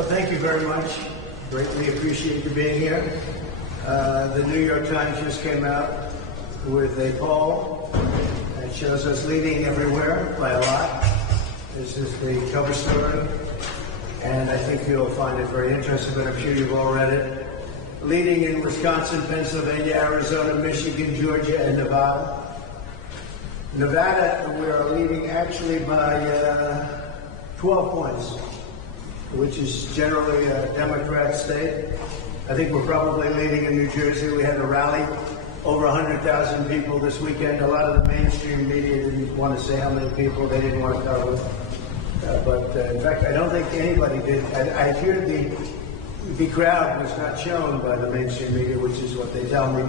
Well, thank you very much. Greatly appreciate you being here. The New York Times just came out with a poll that shows us leading everywhere by a lot. This is the cover story, and I think you'll find it very interesting, but I'm sure you've all read it. Leading in Wisconsin, Pennsylvania, Arizona, Michigan, Georgia, and Nevada. Nevada, we are leading actually by 12 points, which is generally a Democrat state. I think we're probably leading in New Jersey. We had a rally, over 100,000 people this weekend. A lot of the mainstream media didn't want to say how many people. They didn't want to cover it. But in fact, I don't think anybody did. I hear the crowd was not shown by the mainstream media, which is what they tell me,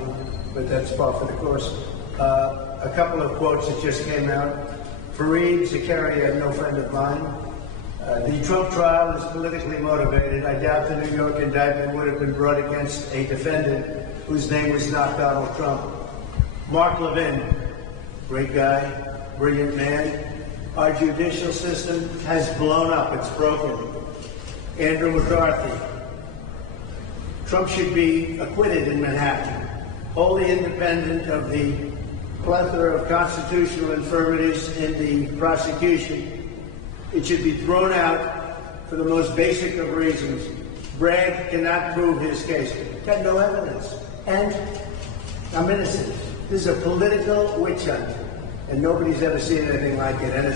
but that's par for the course. A couple of quotes that just came out. Fareed Zakaria, no friend of mine. The Trump trial is politically motivated. I doubt the New York indictment would have been brought against a defendant whose name was not Donald Trump. Mark Levin, great guy, brilliant man. Our judicial system has blown up. It's broken. Andrew McCarthy. Trump should be acquitted in Manhattan, wholly independent of the plethora of constitutional infirmities in the prosecution. It should be thrown out for the most basic of reasons. Bragg cannot prove his case. Got no evidence. And I'm innocent. This is a political witch hunt, and nobody's ever seen anything like it. And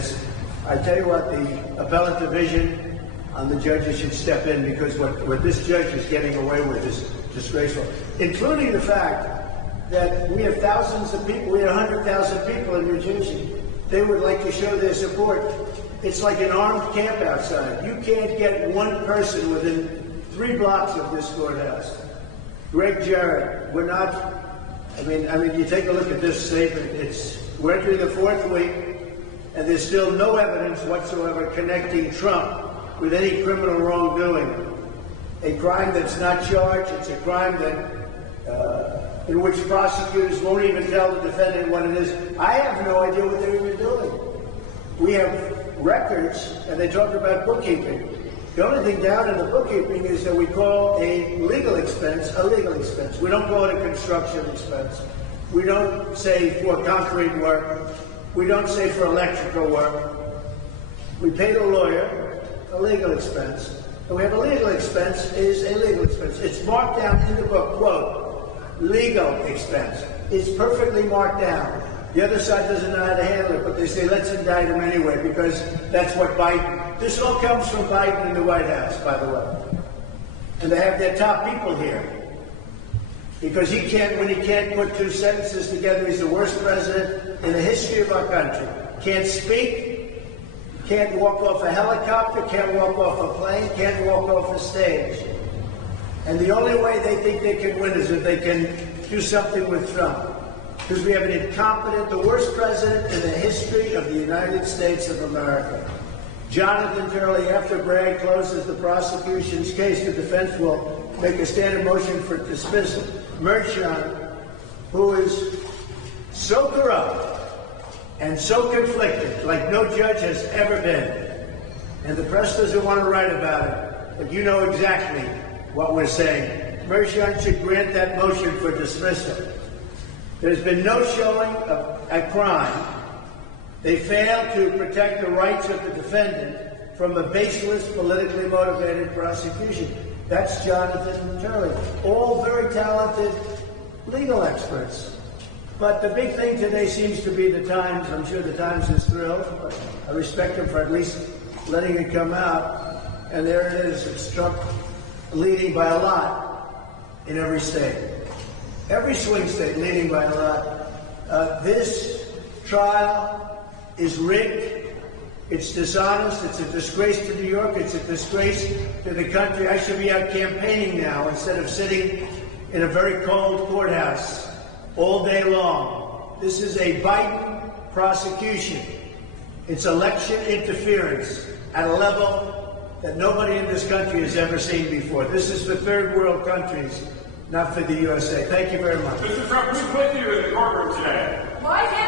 I tell you what, the appellate division on the judges should step in, because what this judge is getting away with is disgraceful, including the fact that we have thousands of people, we have 100,000 people in New Jersey. They would like to show their support. It's like an armed camp outside. You can't get one person within 3 blocks of this courthouse. Greg Jarrett, we're not, I mean, you take a look at this statement. We're entering the 4th week, and there's still no evidence whatsoever connecting Trump with any criminal wrongdoing. A crime that's not charged. It's a crime that, in which prosecutors won't even tell the defendant what it is. I have no idea what they're even doing. We have records, and they talk about bookkeeping. The only thing down in the bookkeeping is that we call a legal expense a legal expense. We don't call it a construction expense. We don't say for concrete work. We don't say for electrical work. We pay the lawyer a legal expense. And we have a legal expense is a legal expense. It's marked down in the book, quote, legal expense. It's perfectly marked down. The other side doesn't know how to handle it, but they say, let's indict him anyway, because that's what Biden... This all comes from Biden in the White House, by the way. And they have their top people here. Because when he can't put 2 sentences together, he's the worst president in the history of our country. Can't speak, can't walk off a helicopter, can't walk off a plane, can't walk off a stage. And the only way they think they can win is if they can do something with Trump. Because we have an incompetent, the worst president in the history of the United States of America. Jonathan Turley, after Bragg closes the prosecution's case, the defense will make a standard motion for dismissal. Merchan, who is so corrupt and so conflicted, like no judge has ever been, and the press doesn't want to write about it, but you know exactly what we're saying. Merchan should grant that motion for dismissal. There's been no showing of a crime. They failed to protect the rights of the defendant from a baseless, politically motivated prosecution. That's Jonathan Turley. All very talented legal experts. But the big thing today seems to be the Times. I'm sure the Times is thrilled. But I respect them for at least letting it come out. And there it is. It's Trump leading by a lot in every state. Every swing state leading by a lot. This trial is rigged. It's dishonest. It's a disgrace to New York. It's a disgrace to the country. I should be out campaigning now instead of sitting in a very cold courthouse all day long. This is a Biden prosecution. It's election interference at a level that nobody in this country has ever seen before. This is for third world countries, not for the USA. Thank you very much. Mr. Trump, who's with you in the courtroom today? Why can't